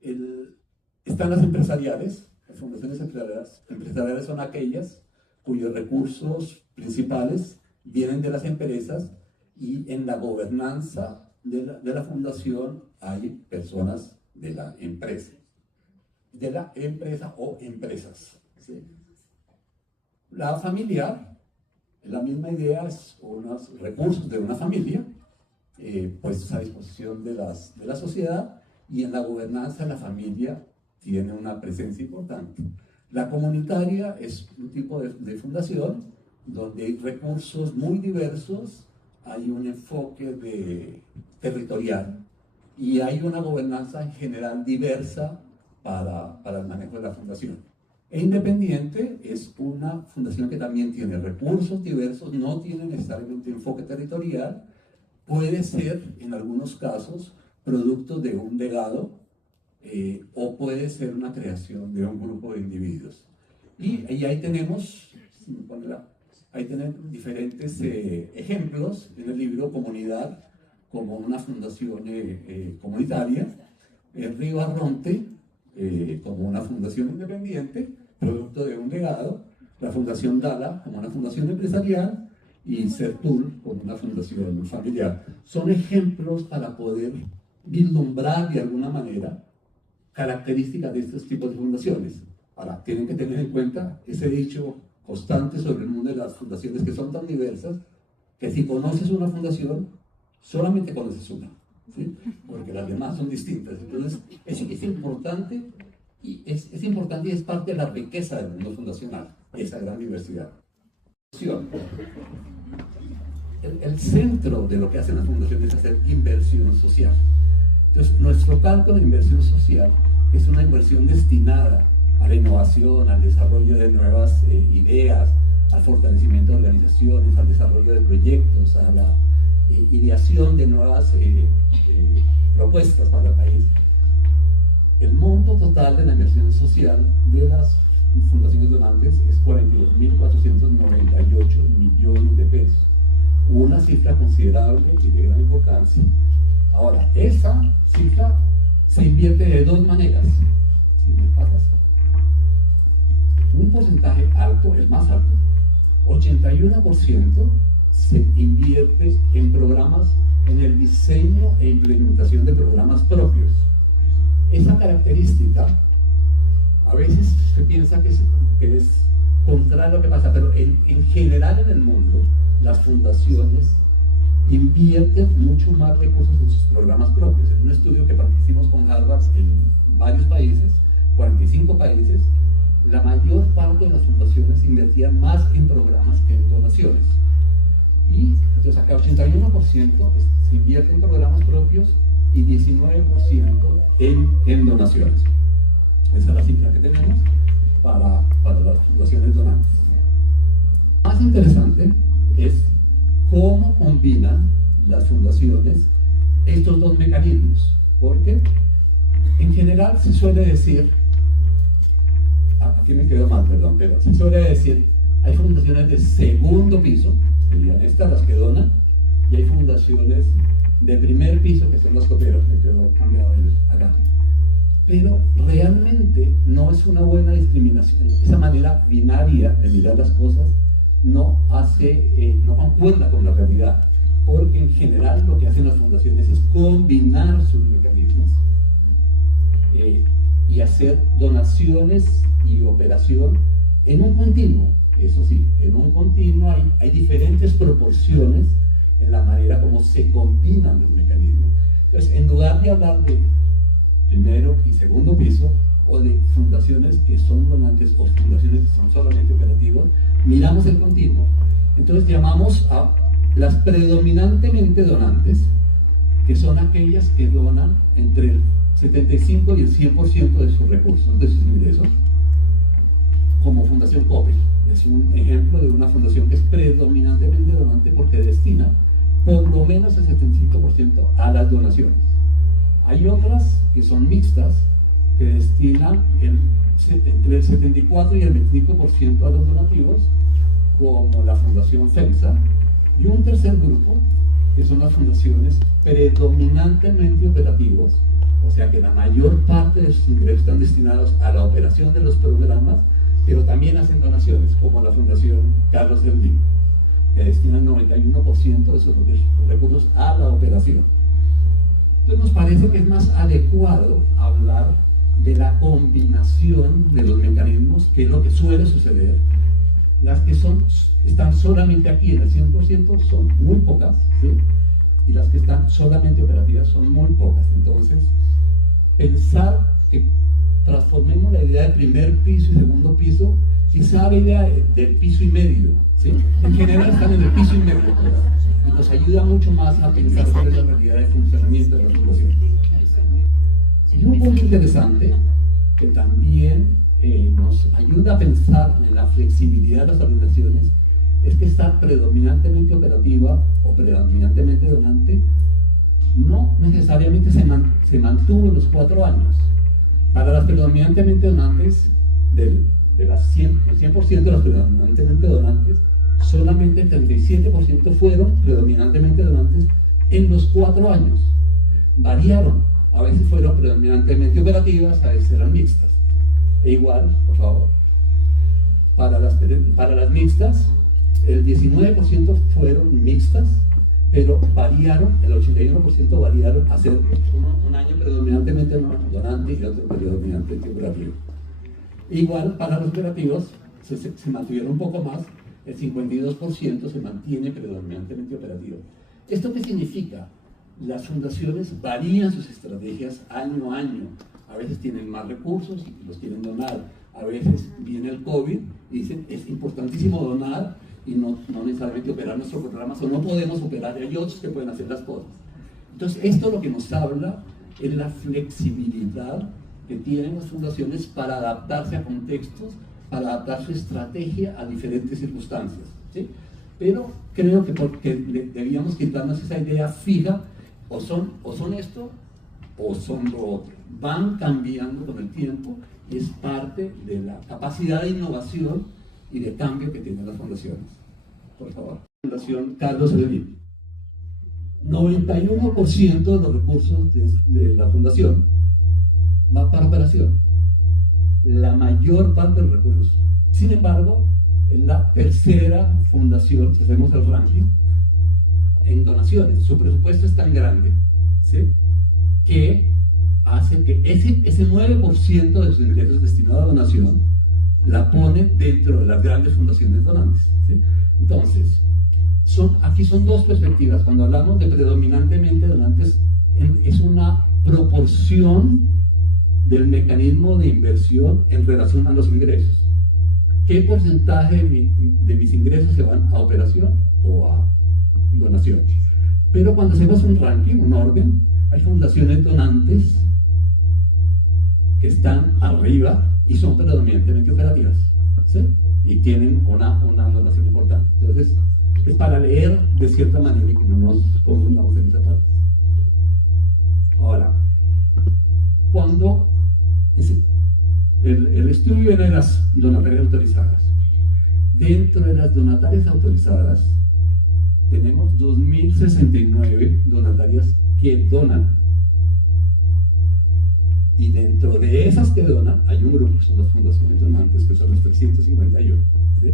Están las empresariales. Las fundaciones empresariales son aquellas cuyos recursos principales vienen de las empresas, y en la gobernanza de la fundación hay personas de la empresa o empresas, ¿sí? La familiar, la misma idea, es unos recursos de una familia puestos a disposición de la sociedad, y en la gobernanza la familia tiene una presencia importante. La comunitaria es un tipo de fundación donde hay recursos muy diversos, hay un enfoque territorial y hay una gobernanza en general diversa para el manejo de la fundación. E independiente es una fundación que también tiene recursos diversos, no tiene necesariamente enfoque territorial, puede ser en algunos casos producto de un legado o puede ser una creación de un grupo de individuos. Y ahí tenemos, diferentes ejemplos en el libro: Comunidad como una fundación comunitaria, Río Arronte como una fundación independiente, producto de un legado, la Fundación Dala como una fundación empresarial, y Sertul como una fundación familiar. Son ejemplos para poder vislumbrar de alguna manera características de estos tipos de fundaciones. Ahora, tienen que tener en cuenta ese dicho constante sobre el mundo de las fundaciones, que son tan diversas que si conoces una fundación, solamente conoces una, ¿sí? Porque las demás son distintas. Entonces, es importante, y es parte de la riqueza del mundo fundacional, esa gran diversidad. El centro de lo que hacen las fundaciones es hacer inversión social. Entonces, nuestro cálculo de inversión social es una inversión destinada a la innovación, al desarrollo de nuevas ideas, al fortalecimiento de organizaciones, al desarrollo de proyectos, a la ideación de nuevas propuestas para el país. El monto total de la inversión social de las fundaciones donantes es 42.498 millones de pesos, una cifra considerable y de gran importancia. Ahora, esa cifra se invierte de dos maneras. Si me pasas, un porcentaje alto, el más alto, 81%, se invierte en programas, en el diseño e implementación de programas propios. Esa característica, a veces se piensa que es contrario a lo que pasa, pero en general en el mundo, las fundaciones invierten mucho más recursos en sus programas propios. En un estudio que hicimos con Harvard en varios países, 45 países, la mayor parte de las fundaciones invertían más en programas que en donaciones. Y entonces acá 81% se invierte en programas propios y 19% en donaciones. Esa es la cifra que tenemos para las fundaciones donantes. Más interesante es cómo combinan las fundaciones estos dos mecanismos, porque en general se suele decir, aquí me quedo mal, perdón, pero se suele decir, hay fundaciones de segundo piso, serían estas las que donan, y hay fundaciones de primer piso, que son las coperas, me quedo cambiado acá. Pero realmente no es una buena discriminación. Esa manera binaria de mirar las cosas no concuerda con la realidad, porque en general lo que hacen las fundaciones es combinar sus mecanismos y hacer donaciones y operación en un continuo. Eso sí, en un continuo hay diferentes proporciones en la manera como se combinan los mecanismos. Entonces, en lugar de hablar de primero y segundo piso, o de fundaciones que son donantes o fundaciones que son solamente operativos, miramos el continuo. Entonces llamamos a las predominantemente donantes, que son aquellas que donan entre el 75 y el 100% de sus recursos, de sus ingresos, como Fundación Coppel. Es un ejemplo de una fundación que es predominantemente donante porque destina por lo menos el 75% a las donaciones. Hay otras que son mixtas, que destinan entre el 74 y el 25% a los donativos, como la Fundación FEMSA, y un tercer grupo, que son las fundaciones predominantemente operativos, O sea que la mayor parte de sus ingresos están destinados a la operación de los programas, pero también hacen donaciones, como la Fundación Carlos Slim, que destina el 91% de sus recursos a la operación. Entonces nos parece que es más adecuado hablar de la combinación de los mecanismos, que es lo que suele suceder. Las que están solamente aquí en el 100% son muy pocas, ¿sí? Y las que están solamente operativas son muy pocas. Entonces, pensar que transformemos la idea de primer piso y segundo piso, quizá la idea del piso y medio, ¿sí? En general están en el piso y medio, y nos ayuda mucho más a pensar sobre la realidad de funcionamiento de la fundación. Y un punto interesante que también nos ayuda a pensar en la flexibilidad de las organizaciones es que estar predominantemente operativa o predominantemente donante no necesariamente se mantuvo en los 4 años. Para las predominantemente donantes, el 100% de las predominantemente donantes, solamente el 37% fueron predominantemente donantes en los 4 años. Variaron, a veces fueron predominantemente operativas, a veces eran mixtas. E igual, por favor, para las mixtas, el 19% fueron mixtas, pero variaron, el 81% variaron a ser un año predominantemente donante y otro predominantemente operativo. Igual para los operativos se mantuvieron un poco más, el 52% se mantiene predominantemente operativo. ¿Esto qué significa? Las fundaciones varían sus estrategias año a año. A veces tienen más recursos y los quieren donar. A veces viene el COVID y dicen, es importantísimo donar y no necesariamente operar nuestros programas, o no podemos operar, hay otros que pueden hacer las cosas. Entonces, esto lo que nos habla es la flexibilidad que tienen las fundaciones para adaptarse a contextos, para adaptar su estrategia a diferentes circunstancias, ¿sí? Pero creo que porque debíamos quitarnos esa idea fija, o son esto o son lo otro. Van cambiando con el tiempo y es parte de la capacidad de innovación y de cambio que tienen las fundaciones. Por favor. Fundación Carlos Slim. 91% de los recursos de la fundación va para operación. La mayor parte de los recursos. Sin embargo, es la tercera fundación, si hacemos el ranking, en donaciones. Su presupuesto es tan grande, ¿sí?, que hace que ese 9% de sus ingresos destinados a donación la pone dentro de las grandes fundaciones donantes, ¿sí? Entonces, aquí son dos perspectivas. Cuando hablamos de predominantemente donantes, es una proporción del mecanismo de inversión en relación a los ingresos. ¿Qué porcentaje de mis ingresos se van a operación o a donación? Pero cuando hacemos un ranking, un orden, hay fundaciones donantes que están arriba y son predominantemente operativas, ¿sí? Y tienen una donación importante. Entonces, es para leer de cierta manera y que no nos confundamos en esa parte. Ahora, cuando el estudio viene de las donatarias autorizadas, dentro de las donatarias autorizadas tenemos 2.069 donatarias que donan. Y dentro de esas que donan, hay un grupo que son las fundaciones donantes, que son los 351. ¿Sí?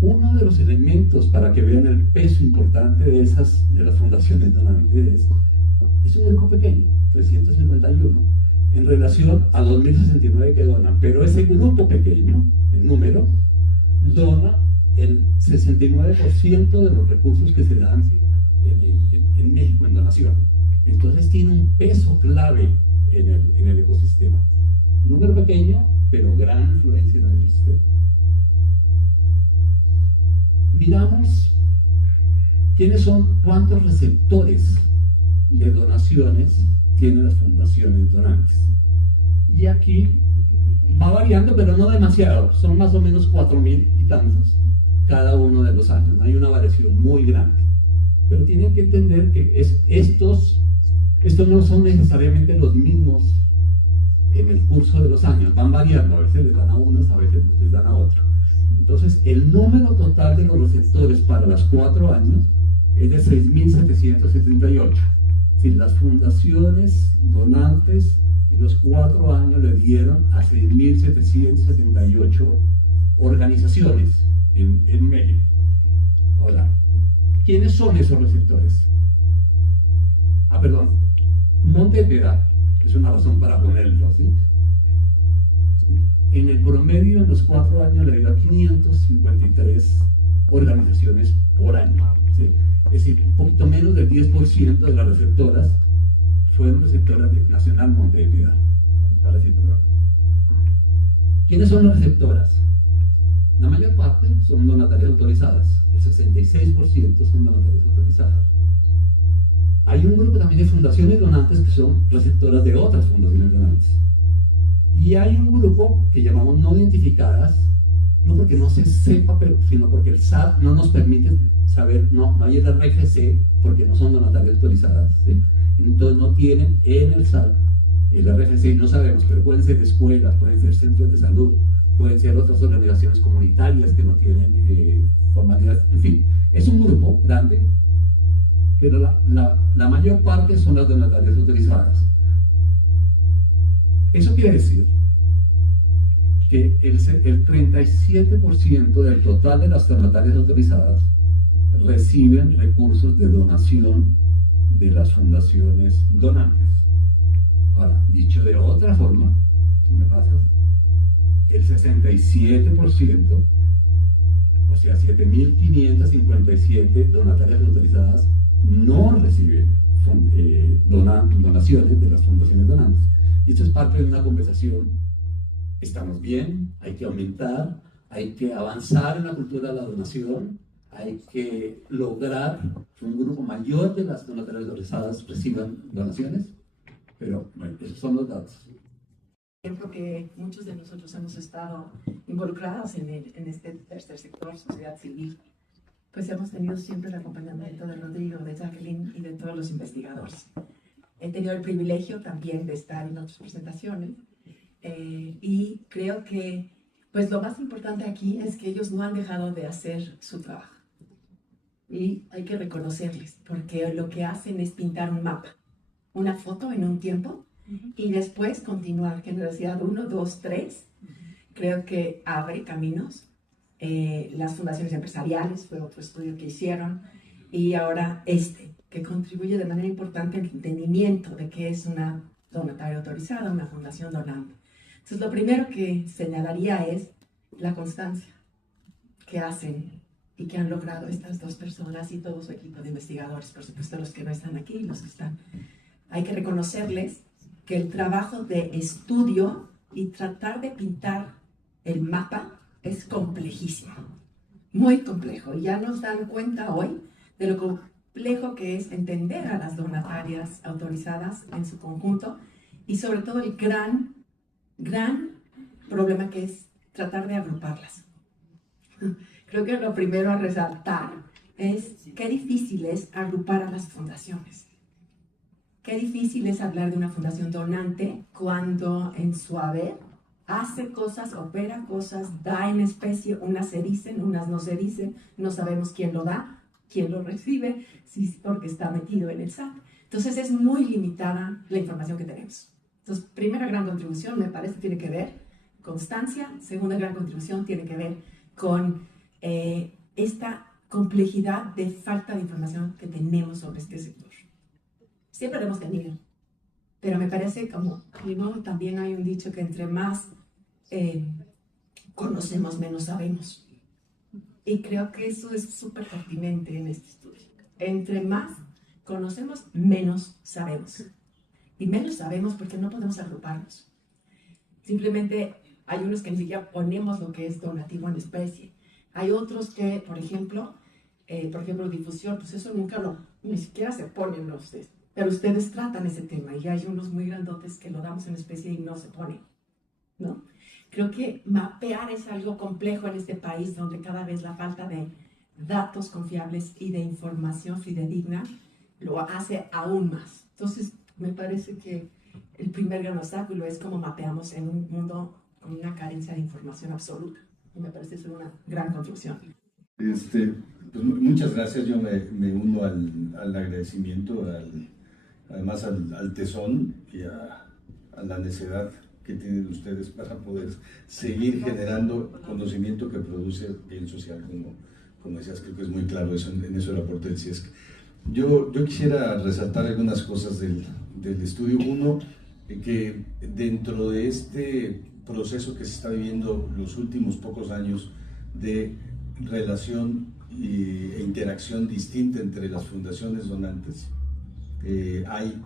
Uno de los elementos para que vean el peso importante de las fundaciones donantes es un grupo pequeño, 351, en relación a 2.069 que donan. Pero ese grupo pequeño, en número, dona el 69% de los recursos que se dan en México en donación. Entonces tiene un peso clave en el ecosistema. Número pequeño, pero gran influencia en el ecosistema. Miramos cuántos receptores de donaciones tienen las fundaciones donantes. Y aquí va variando, pero no demasiado. Son más o menos 4.000 y tantos cada uno de los años. Hay una variación muy grande. Pero tienen que entender que estos no son necesariamente los mismos en el curso de los años, van variando, a veces les dan a unos, a veces les dan a otros. Entonces, el número total de los receptores para los 4 años es de 6.778, Si las fundaciones donantes en los 4 años le dieron a 6.778 organizaciones en México. Ahora, ¿quiénes son esos receptores? Perdón, Monte de Piedad, es una razón para ponerlo, ¿sí? En el promedio, en los 4 años, le dio a 553 organizaciones por año, ¿sí? Es decir, un poquito menos del 10% de las receptoras fueron receptoras de Nacional Monte de Piedad. Ahora sí, perdón. ¿Quiénes son las receptoras? La mayor parte son donatarias autorizadas, el 66% son donatarias autorizadas. Hay un grupo también de fundaciones donantes que son receptoras de otras fundaciones donantes. Y hay un grupo que llamamos no identificadas, no porque no se sepa, sino porque el SAT no nos permite saber, no hay el RFC porque no son donatarias autorizadas, ¿sí? Entonces no tienen en el SAT el RFC, no sabemos, pero pueden ser escuelas, pueden ser centros de salud, pueden ser otras organizaciones comunitarias que no tienen formalidad, en fin, es un grupo grande, pero la mayor parte son las donatarias autorizadas. Eso quiere decir que el 37% del total de las donatarias autorizadas reciben recursos de donación de las fundaciones donantes. Ahora, dicho de otra forma, si me pasas, el 67%, o sea, 7.557 donatarias autorizadas no reciben donaciones de las fundaciones donantes. Y esto es parte de una conversación. Estamos bien, hay que aumentar, hay que avanzar en la cultura de la donación, hay que lograr que un grupo mayor de las donatarias autorizadas reciban donaciones, pero bueno, esos son los datos. Ejemplo que muchos de nosotros hemos estado involucrados en este tercer sector, sociedad civil, pues hemos tenido siempre el acompañamiento de Rodrigo, de Jacqueline y de todos los investigadores. He tenido el privilegio también de estar en otras presentaciones y creo que pues lo más importante aquí es que ellos no han dejado de hacer su trabajo y hay que reconocerles porque lo que hacen es pintar un mapa, una foto en un tiempo y después continuar, que en realidad 1, 2, 3 creo que abre caminos. Las fundaciones empresariales fue otro estudio que hicieron y ahora que contribuye de manera importante al entendimiento de qué es una donataria autorizada, una fundación donante. Entonces lo primero que señalaría es la constancia que hacen y que han logrado estas dos personas y todo su equipo de investigadores, por supuesto los que no están aquí y los que están. Hay que reconocerles que el trabajo de estudio y tratar de pintar el mapa es complejísimo, muy complejo. Y ya nos dan cuenta hoy de lo complejo que es entender a las donatarias autorizadas en su conjunto y sobre todo el gran problema que es tratar de agruparlas. Creo que lo primero a resaltar es qué difícil es agrupar a las fundaciones. Qué difícil es hablar de una fundación donante cuando en su haber hace cosas, opera cosas, da en especie, unas se dicen, unas no se dicen, no sabemos quién lo da, quién lo recibe, si es porque está metido en el SAT. Entonces es muy limitada la información que tenemos. Entonces, primera gran contribución me parece tiene que ver con constancia, segunda gran contribución tiene que ver con esta complejidad de falta de información que tenemos sobre este sector. Siempre lo hemos tenido, pero me parece como, también hay un dicho que entre más conocemos, menos sabemos. Y creo que eso es súper pertinente en este estudio. Entre más conocemos, menos sabemos. Y menos sabemos porque no podemos agruparnos. Simplemente hay unos que ni siquiera ponemos lo que es donativo en especie. Hay otros que, por ejemplo, difusión, pues eso ni siquiera se ponen los pero ustedes tratan ese tema y hay unos muy grandotes que lo damos en especie y no se ponen, ¿no? Creo que mapear es algo complejo en este país donde cada vez la falta de datos confiables y de información fidedigna lo hace aún más. Entonces, me parece que el primer gran obstáculo es cómo mapeamos en un mundo con una carencia de información absoluta. Y me parece ser una gran contribución. Pues muchas gracias. Yo me uno al agradecimiento además al tesón y a la necedad que tienen ustedes para poder seguir generando conocimiento que produce bien social, como decías. Creo que es muy claro eso, en eso el aporte del CIESC. Yo quisiera resaltar algunas cosas del estudio. Uno, que dentro de este proceso que se está viviendo los últimos pocos años de relación e interacción distinta entre las fundaciones donantes, hay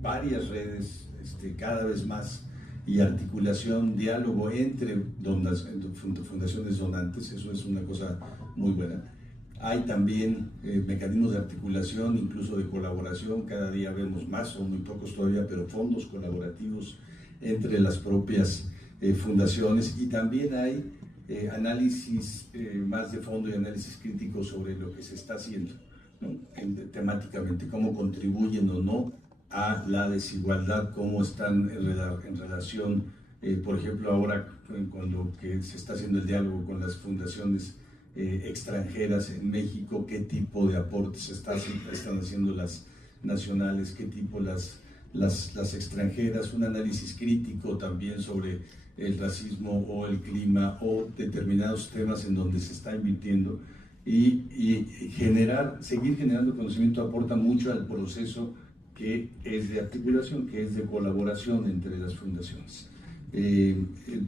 varias redes cada vez más, y articulación, diálogo entre fundaciones donantes. Eso es una cosa muy buena. Hay también mecanismos de articulación, incluso de colaboración. Cada día vemos más, son muy pocos todavía, pero fondos colaborativos entre las propias fundaciones, y también hay análisis más de fondo y análisis crítico sobre lo que se está haciendo, ¿no? Temáticamente, cómo contribuyen o no a la desigualdad, cómo están en relación, por ejemplo, ahora cuando que se está haciendo el diálogo con las fundaciones extranjeras en México, qué tipo de aportes están haciendo las nacionales, qué tipo las extranjeras, un análisis crítico también sobre el racismo o el clima o determinados temas en donde se está invirtiendo, y seguir generando conocimiento aporta mucho al proceso que es de articulación, que es de colaboración entre las fundaciones.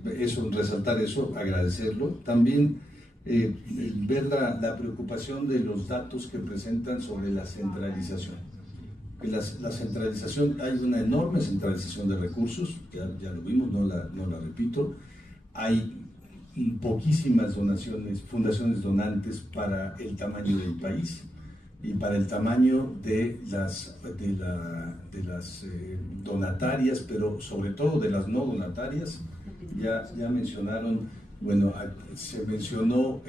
Resaltar eso, agradecerlo. También ver la preocupación de los datos que presentan sobre la centralización. La centralización, hay una enorme centralización de recursos, ya lo vimos, no la repito. Hay poquísimas fundaciones donantes para el tamaño del país y para el tamaño de las donatarias, pero sobre todo de las no donatarias. Ya mencionaron, bueno, se mencionó,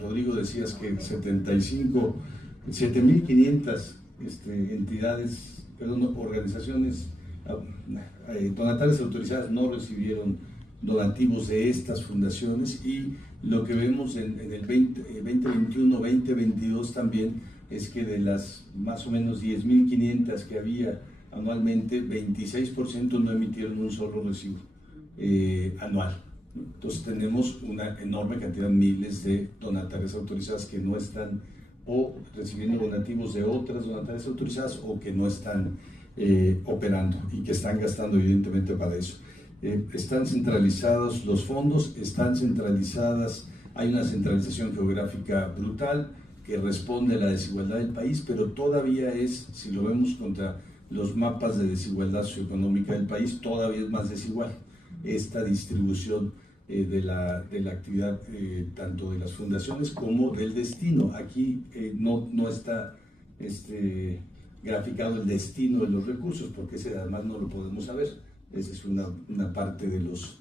Rodrigo, decías que 7.500 organizaciones donatarias autorizadas no recibieron donativos de estas fundaciones, y lo que vemos en el 2021-2022 también es que de las más o menos 10.500 que había anualmente, 26% no emitieron un solo recibo anual. Entonces tenemos una enorme cantidad, miles de donatarias autorizadas que no están o recibiendo donativos de otras donatarias autorizadas, o que no están operando y que están gastando evidentemente para eso. Están centralizados los fondos, están centralizadas, hay una centralización geográfica brutal que responde a la desigualdad del país, pero todavía es, si lo vemos contra los mapas de desigualdad socioeconómica del país, todavía es más desigual esta distribución de la actividad, tanto de las fundaciones como del destino. Aquí no está graficado el destino de los recursos, porque ese además no lo podemos saber. Esa es una parte de los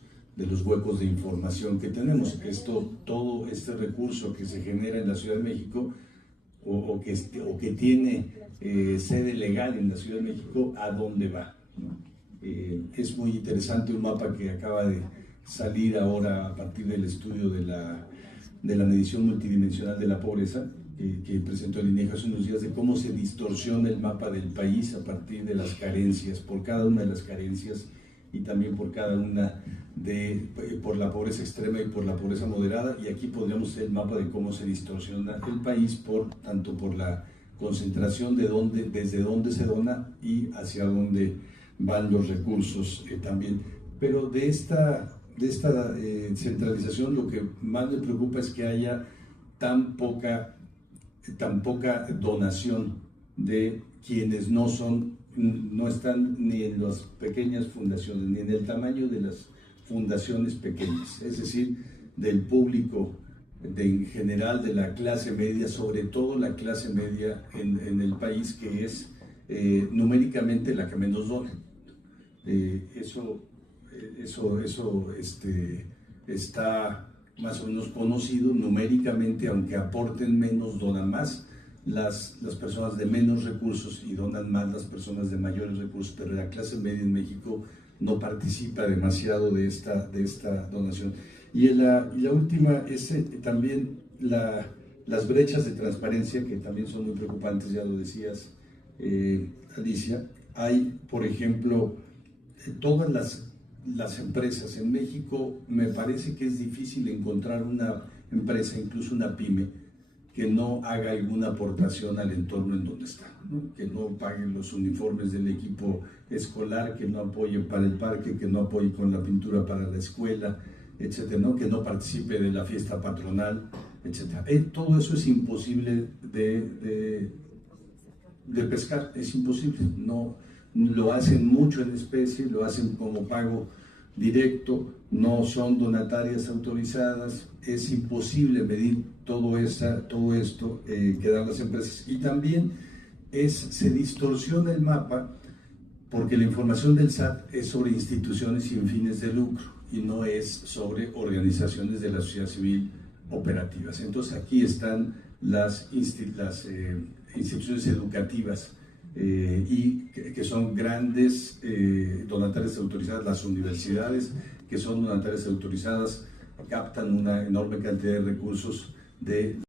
huecos de información que tenemos. Todo este recurso que se genera en la Ciudad de México, o que tiene sede legal en la Ciudad de México, ¿a dónde va? ¿No? Es muy interesante un mapa que acaba de salir ahora a partir del estudio de la medición multidimensional de la pobreza, que presentó el INEGI hace unos días, de cómo se distorsiona el mapa del país a partir de las carencias, por cada una de las carencias, y también por cada una por la pobreza extrema y por la pobreza moderada. Y aquí podríamos ver el mapa de cómo se distorsiona el país, tanto por la concentración desde dónde se dona y hacia dónde van los recursos también. Pero de esta centralización, lo que más me preocupa es que haya tan poca donación de quienes no están ni en las pequeñas fundaciones, ni en el tamaño de las fundaciones pequeñas, es decir, del público en general, de la clase media, sobre todo la clase media en el país, que es numéricamente la que menos dona. Eso está más o menos conocido numéricamente, aunque aporten menos, donan más las personas de menos recursos y donan más las personas de mayores recursos, pero la clase media en México no participa demasiado de esta donación. Y la última es también las brechas de transparencia, que también son muy preocupantes, ya lo decías, Alicia, hay, por ejemplo, todas las empresas en México, me parece que es difícil encontrar una empresa, incluso una pyme, que no haga alguna aportación al entorno en donde está, ¿no? Que no pague los uniformes del equipo escolar, que no apoye para el parque, que no apoye con la pintura para la escuela, etcétera, ¿no? Que no participe de la fiesta patronal, etcétera. Todo eso es imposible de pescar, es imposible. No, lo hacen mucho en especie, lo hacen como pago directo, no son donatarias autorizadas, es imposible medir todo esto que dan las empresas. Y también se distorsiona el mapa porque la información del SAT es sobre instituciones sin fines de lucro y no es sobre organizaciones de la sociedad civil operativas. Entonces aquí están las instituciones educativas y que son grandes donatarias autorizadas, las universidades que son donatarias autorizadas captan una enorme cantidad de recursos de